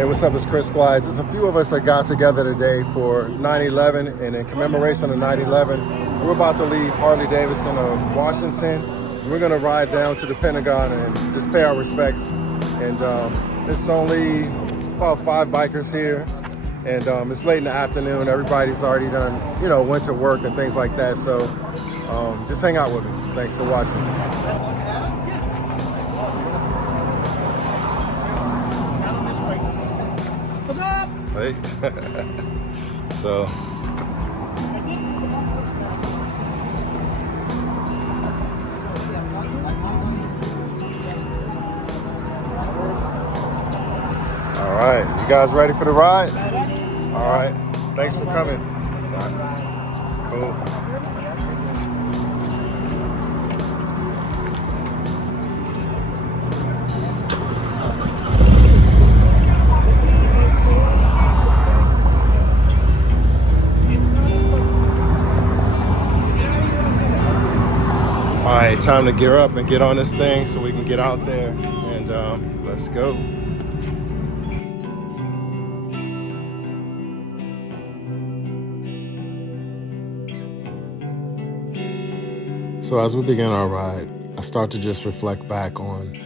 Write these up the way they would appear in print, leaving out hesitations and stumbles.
Hey, what's up? It's Chris Glides. There's a few of us that got together today for 9/11, and in commemoration of 9/11, we're about to leave Harley-Davidson of Washington. We're going to ride down to the Pentagon and just pay our respects. And it's only about 5 bikers here, and it's late in the afternoon. Everybody's already done, went to work and things like that. So just hang out with me. Thanks for watching. What's up? Hey. So. All right, you guys ready for the ride? All right, thanks for coming. Cool. All right, time to gear up and get on this thing so we can get out there, and let's go. So as we begin our ride, I start to just reflect back on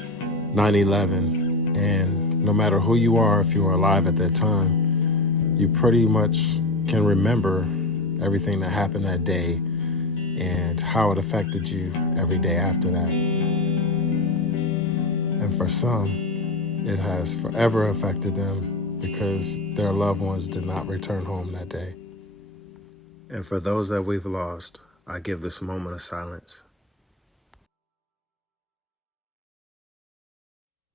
9/11, and no matter who you are, if you were alive at that time, you pretty much can remember everything that happened that day and how it affected you every day after that. And for some, it has forever affected them because their loved ones did not return home that day. And for those that we've lost, I give this moment of silence.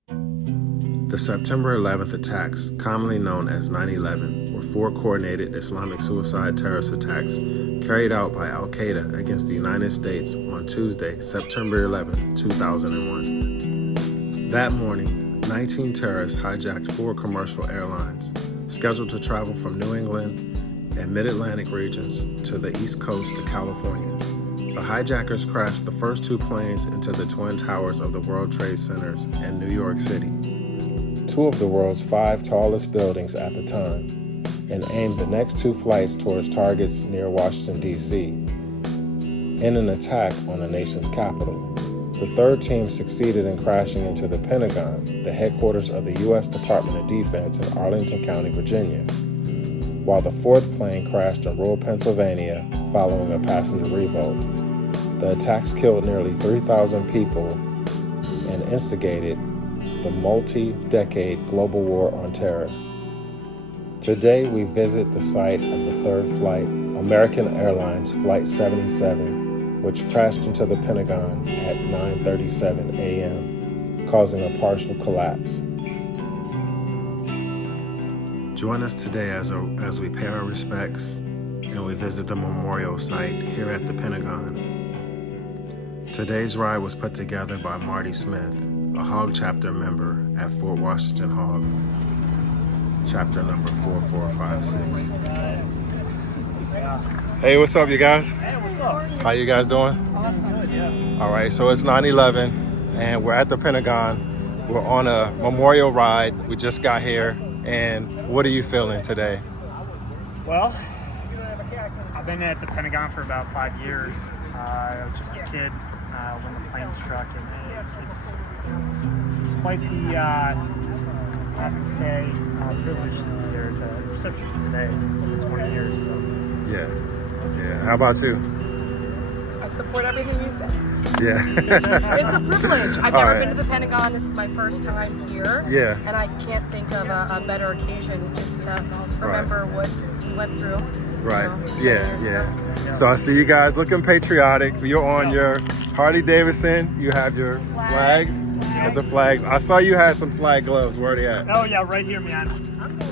The September 11th attacks, commonly known as 9/11, were 4 coordinated Islamic suicide terrorist attacks carried out by Al-Qaeda against the United States on Tuesday, September 11th, 2001. That morning, 19 terrorists hijacked 4 commercial airlines scheduled to travel from New England and Mid-Atlantic regions to the East Coast to California. The hijackers crashed the first 2 planes into the Twin Towers of the World Trade Centers in New York City, 2 of the world's 5 tallest buildings at the time, and aimed the next 2 flights towards targets near Washington, D.C. in an attack on the nation's capital. The 3rd team succeeded in crashing into the Pentagon, the headquarters of the U.S. Department of Defense in Arlington County, Virginia, while the 4th plane crashed in rural Pennsylvania following a passenger revolt. The attacks killed nearly 3,000 people and instigated the multi-decade global war on terror. Today, we visit the site of the 3rd flight, American Airlines Flight 77, which crashed into the Pentagon at 9:37 a.m., causing a partial collapse. Join us today as we pay our respects and we visit the memorial site here at the Pentagon. Today's ride was put together by Marty Smith, a HOG chapter member at Fort Washington HOG, chapter number 4456. Hey, what's up, you guys? Hey, what's up? How you guys doing? Awesome. Good, yeah. All right, so it's 9/11, and we're at the Pentagon. We're on a memorial ride. We just got here, and what are you feeling today? Well, I've been at the Pentagon for about 5 years. I was just a kid when the plane struck, and it's quite the, I have to say, privilege to be there, especially today, over 20 years. So. Yeah. How about you? I support everything you say. Yeah. It's a privilege. I've never been to the Pentagon. This is my first time here. Yeah. And I can't think of a better occasion just to remember what we went through. Right. Yeah. So I see you guys looking patriotic. You're on your Harley-Davidson. You have your flags. With the flags. I saw you had some flag gloves. Where are they at? Oh yeah, right here, man.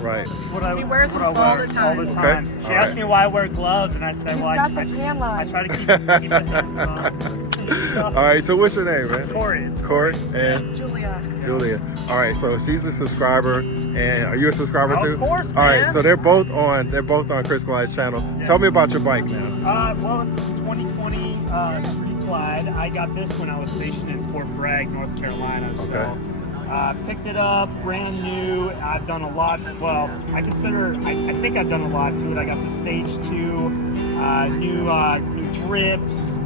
Right. This is what I, He wears them all the time. All the time. Okay. She asked me why I wear gloves, and I said, He's well, got I the tan line. I try to keep it All right. So what's your name, man? Corey. It's Corey and Julia. Julia. All right. So she's a subscriber, and are you a subscriber too? Of course, man. All right. So they're both on Chris Glide's channel. Yeah. Tell me about your bike now. Well, this is a 2020 Street Glide. I got this when I was stationed in Fort Bragg, North Carolina. So Okay. Picked it up, brand new. I've done a lot. Well, I think I've done a lot to it. I got the Stage 2, new grips,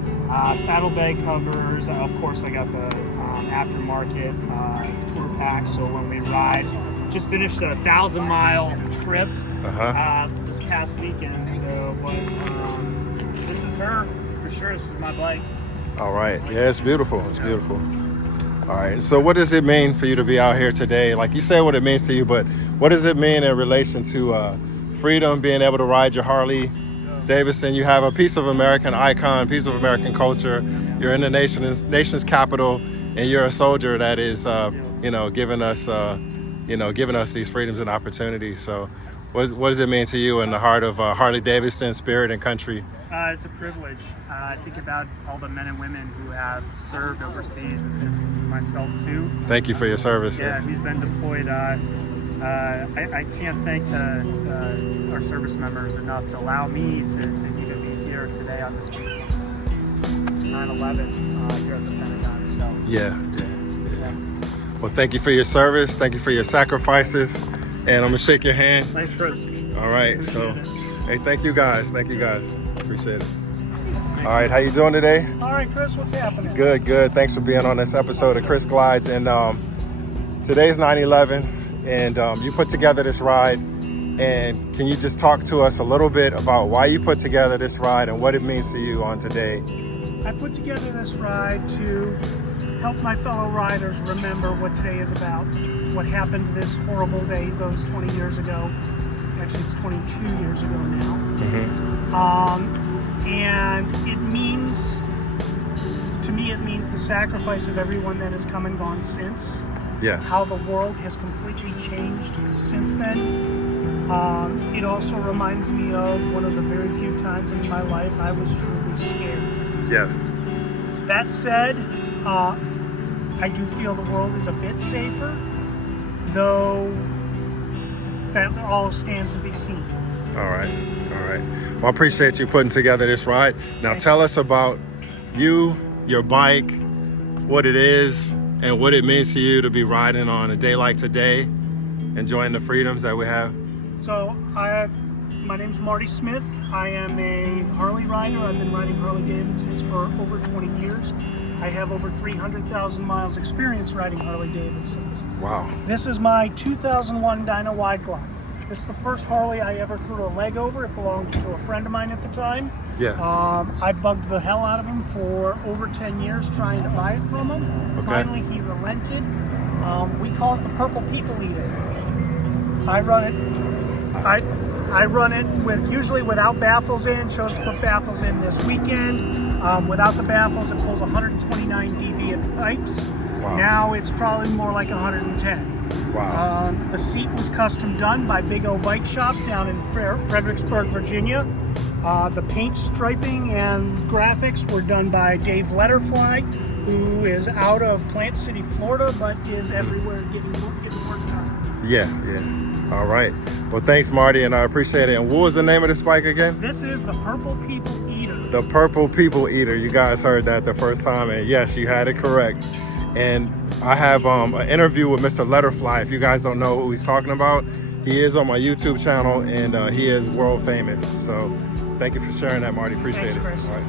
saddlebag covers. Of course, I got the aftermarket tour pack. So when we ride, just finished a 1,000-mile trip this past weekend. So, but this is her for sure. This is my bike. All right. Yeah, it's beautiful. It's beautiful. All right. So what does it mean for you to be out here today? Like you say what it means to you, but what does it mean in relation to freedom, being able to ride your Harley-Davidson? You have a piece of American icon, piece of American culture. You're in the nation's capital, and you're a soldier that is, giving us these freedoms and opportunities. So what does it mean to you in the heart of Harley-Davidson spirit and country? It's a privilege. I think about all the men and women who have served overseas, as myself too. Thank you for your service. Yeah, who's been deployed. I can't thank our service members enough to allow me to even be here today on this weekend. 9/11 here at the Pentagon. So Yeah. Well, thank you for your service. Thank you for your sacrifices. And I'm gonna shake your hand. Thanks, Chris. All right. So, hey, thank you guys. Appreciate it. All right, how you doing today? All right, Chris, what's happening? Good. Thanks for being on this episode of Chris Glides. And today's 9/11, and you put together this ride. And can you just talk to us a little bit about why you put together this ride and what it means to you on today? I put together this ride to help my fellow riders remember what today is about, what happened this horrible day those 20 years ago. Actually, it's 22 years ago now. And it means the sacrifice of everyone that has come and gone since. Yeah. How the world has completely changed since then. It also reminds me of one of the very few times in my life I was truly scared. Yes. That said, I do feel the world is a bit safer, though that all stands to be seen. All right. Well, I appreciate you putting together this ride. Now tell us about you, your bike, what it is, and what it means to you to be riding on a day like today, enjoying the freedoms that we have. So, my name's Marty Smith. I am a Harley rider. I've been riding Harley-Davidsons for over 20 years. I have over 300,000 miles experience riding Harley-Davidsons. Wow. This is my 2001 Dyna Wide Glide. This is the first Harley I ever threw a leg over. It belonged to a friend of mine at the time. Yeah. I bugged the hell out of him for over 10 years trying to buy it from him. Okay. Finally, he relented. We call it the Purple People Eater. I run it usually without baffles in. Chose to put baffles in this weekend. Without the baffles, it pulls 129 dB at the pipes. Wow. Now it's probably more like 110. Wow. The seat was custom done by Big O Bike Shop down in Fredericksburg, Virginia. The paint striping and graphics were done by Dave Letterfly, who is out of Plant City, Florida, but is everywhere getting work done. Yeah. All right. Well, thanks, Marty, and I appreciate it. And what was the name of this bike again? This is the Purple People Eater. The Purple People Eater. You guys heard that the first time, and yes, you had it correct. And I have an interview with Mr. Letterfly. If you guys don't know who he's talking about, he is on my YouTube channel, and he is world famous. So thank you for sharing that, Marty. Appreciate Thanks, Chris. it. All right.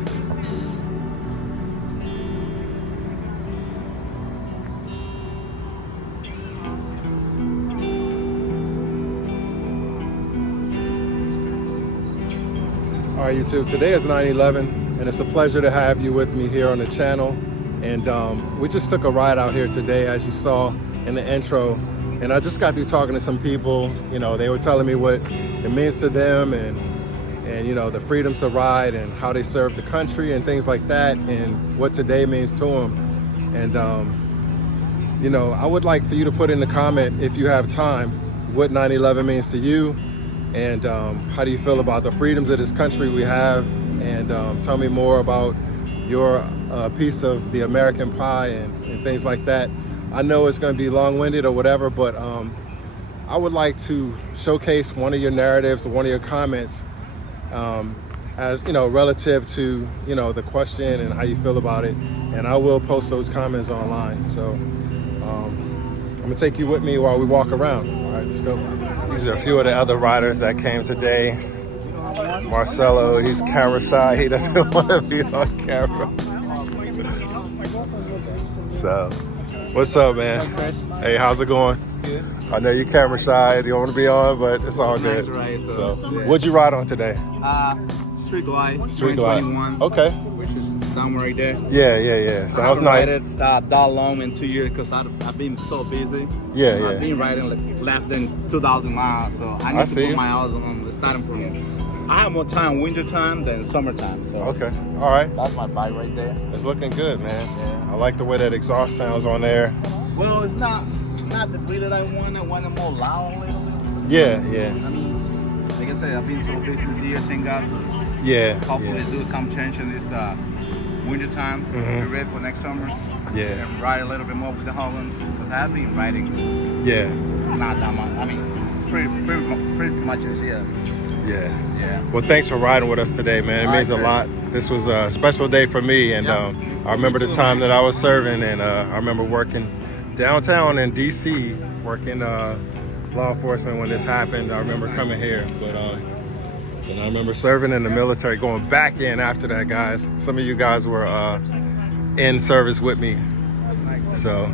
All right, YouTube, today is 9/11, and it's a pleasure to have you with me here on the channel. And we just took a ride out here today, as you saw in the intro. And I just got through talking to some people. You know, they were telling me what it means to them, and you know, the freedoms to ride and how they serve the country and things like that, and what today means to them. And you know, I would like for you to put in the comment, if you have time, what 9/11 means to you, and how do you feel about the freedoms of this country we have, and tell me more about your piece of the American pie and things like that. I know it's going to be long-winded or whatever, but I would like to showcase one of your narratives or one of your comments as, you know, relative to, you know, the question and how you feel about it, and I will post those comments online. So I'm gonna take you with me while we walk around. All right, let's go. These are a few of the other riders that came today. Marcelo, he's camera shy. He doesn't want to be on camera. So, what's up, man? Hey, how's it going? Good. I know you camera shy. You don't want to be on, but it's all good. Nice ride, So, yeah. what'd you ride on today? Street Glide. Street Glide. 2021. Okay. Which is down right there. Yeah. Sounds nice. I haven't rided that long in 2 years because I've been so busy. Yeah. I've been riding like less than 2,000 miles, so I need to put my hours on starting from. I have more time winter time than summertime, so. Okay. All right. That's my bike right there. It's looking good, man. Yeah. I like the way that exhaust sounds on there. Well, it's not the breed that I want. I want it more loud a little bit. Yeah. I mean, like I said, I've been so busy this year, thank God. So Yeah. hopefully do some change in this winter time. Be ready for next summer. Yeah. And ride a little bit more with the Hollands because I have been riding Yeah. not that much. I mean, it's pretty much this year. Yeah. Yeah. Well, thanks for riding with us today, man. It All means right, a Chris. lot. This was a special day for me, and Yep. I remember the time that I was serving, and I remember working downtown in D.C., working law enforcement when this happened. I remember coming here, but and I remember serving in the military, going back in after that, guys. Some of you guys were in service with me, so.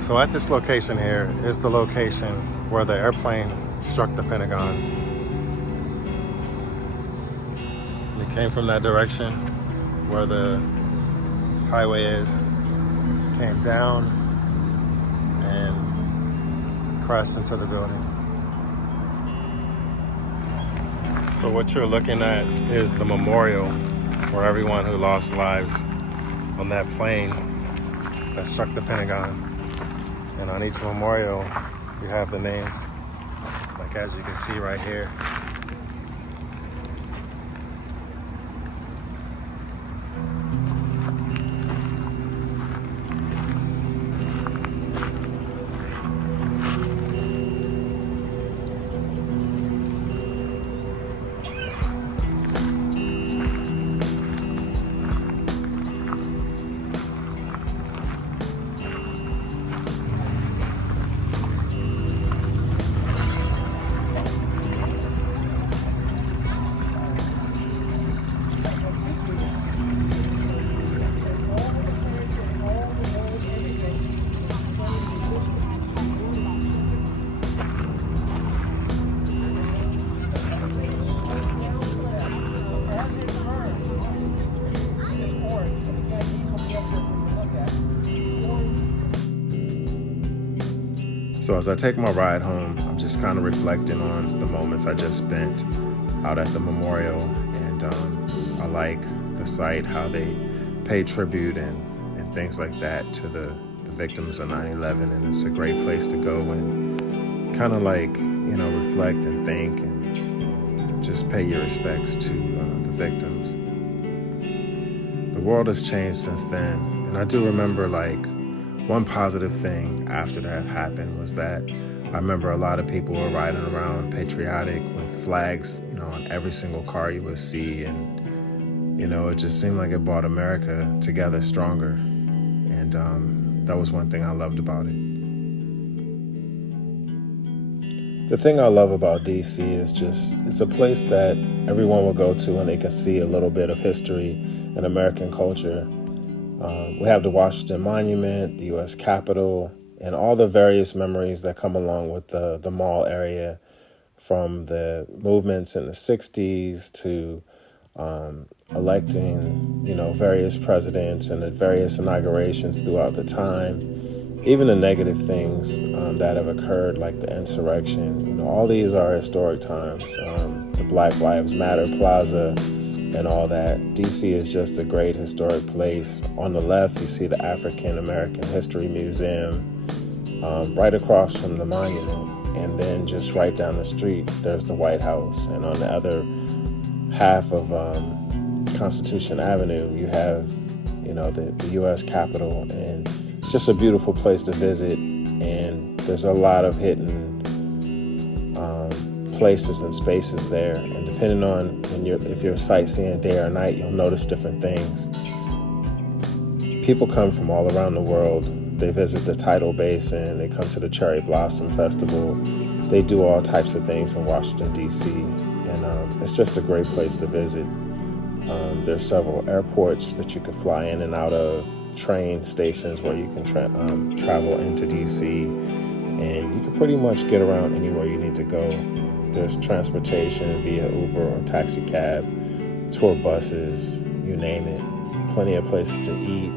So at this location here is the location where the airplane struck the Pentagon. It came from that direction where the highway is, came down and crashed into the building. So what you're looking at is the memorial for everyone who lost lives on that plane that struck the Pentagon. And on each memorial, you have the names, like as you can see right here. So as I take my ride home, I'm just kind of reflecting on the moments I just spent out at the memorial. And I like the site, how they pay tribute and things like that to the victims of 9/11. And it's a great place to go and kind of like, reflect and think and just pay your respects to the victims. The world has changed since then, and I do remember one positive thing after that happened was that I remember a lot of people were riding around patriotic with flags, on every single car you would see, and it just seemed like it brought America together stronger, and that was one thing I loved about it. The thing I love about DC is it's a place that everyone will go to and they can see a little bit of history and American culture. We have the Washington Monument, the U.S. Capitol, and all the various memories that come along with the mall area, from the movements in the 60s to electing, various presidents and the various inaugurations throughout the time. Even the negative things that have occurred, like the insurrection, all these are historic times. The Black Lives Matter Plaza and all that. DC is just a great historic place. On the left, you see the African American History Museum, right across from the monument. And then just right down the street, there's the White House. And on the other half of Constitution Avenue, you have, the U.S. Capitol, and it's just a beautiful place to visit, and there's a lot of hidden places and spaces there. And depending on if you're sightseeing day or night, you'll notice different things. People come from all around the world. They visit the Tidal Basin. They come to the Cherry Blossom Festival. They do all types of things in Washington, D.C., and it's just a great place to visit. There's several airports that you could fly in and out of, train stations where you can travel into DC, and you can pretty much get around anywhere you need to go. There's transportation via Uber or taxi cab, tour buses, you name it. Plenty of places to eat,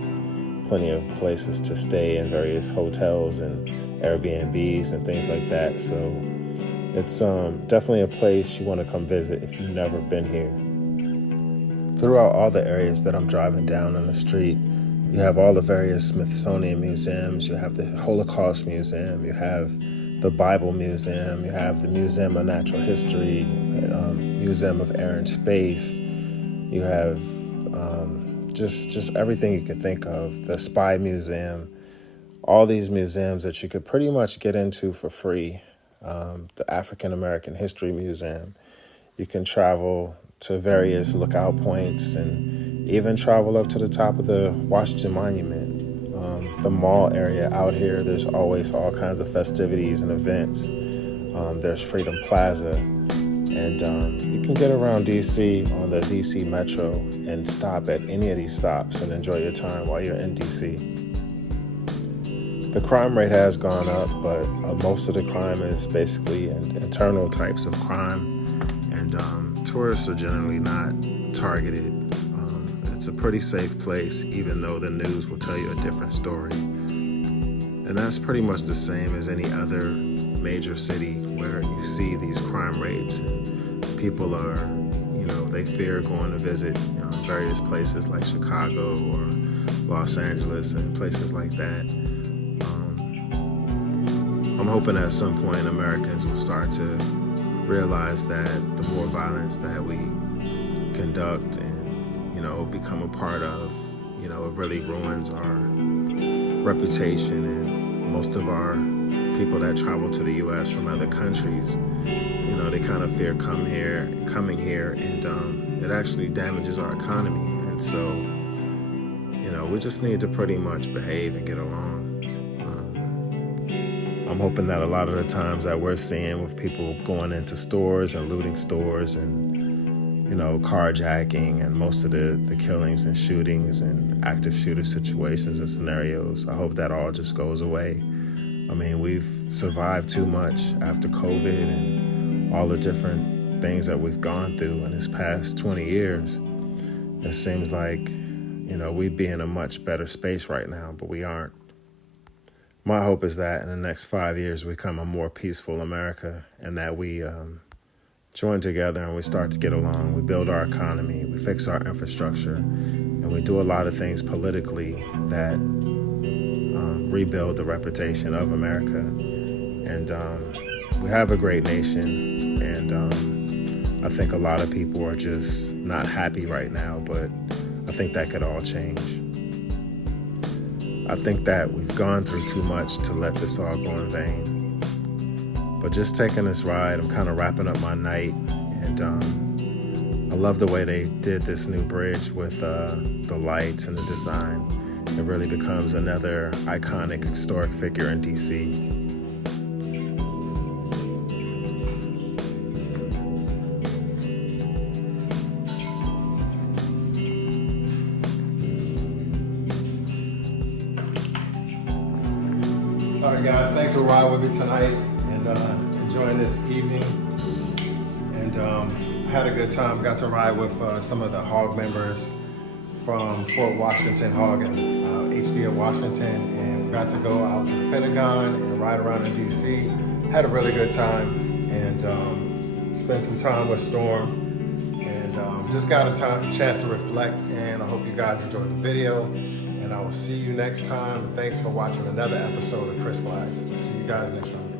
plenty of places to stay in various hotels and Airbnbs and things like that. So it's definitely a place you want to come visit if you've never been here. Throughout all the areas that I'm driving down on the street, you have all the various Smithsonian museums. You have the Holocaust Museum. You have the Bible Museum. You have the Museum of Natural History, Museum of Air and Space. You have just everything you could think of. The Spy Museum. All these museums that you could pretty much get into for free. The African American History Museum. You can travel to various lookout points and even travel up to the top of the Washington Monument. The mall area out here, there's always all kinds of festivities and events. There's Freedom Plaza, and you can get around DC on the DC Metro and stop at any of these stops and enjoy your time while you're in DC. The crime rate has gone up, but most of the crime is basically internal types of crime, and tourists are generally not targeted. It's a pretty safe place, even though the news will tell you a different story. And that's pretty much the same as any other major city where you see these crime rates and people are, they fear going to visit various places like Chicago or Los Angeles and places like that. I'm hoping at some point Americans will start to realize that the more violence that we conduct and become a part of, it really ruins our reputation. And most of our people that travel to the U.S. from other countries, they kind of fear coming here, and it actually damages our economy. And so, we just need to pretty much behave and get along. I'm hoping that a lot of the times that we're seeing with people going into stores and looting stores and carjacking and most of the killings and shootings and active shooter situations and scenarios, I hope that all just goes away. I mean, we've survived too much after COVID and all the different things that we've gone through in this past 20 years. It seems like, we'd be in a much better space right now, but we aren't. My hope is that in the next 5 years, we become a more peaceful America, and that we join together and we start to get along. We build our economy, we fix our infrastructure, and we do a lot of things politically that rebuild the reputation of America. And we have a great nation, and I think a lot of people are just not happy right now, but I think that could all change. I think that we've gone through too much to let this all go in vain. But just taking this ride, I'm kind of wrapping up my night, and I love the way they did this new bridge with the lights and the design. It really becomes another iconic historic figure in DC. All right, guys, thanks for riding with me tonight and enjoying this evening. And I had a good time. Got to ride with some of the Hog members from Fort Washington Hog and HD of Washington, and we got to go out to the Pentagon and ride around in DC. Had a really good time, and spent some time with Storm, and just got a chance to reflect. And I hope you guys enjoyed the video, and I will see you next time. Thanks for watching another episode of Chris Glides. See you guys next time.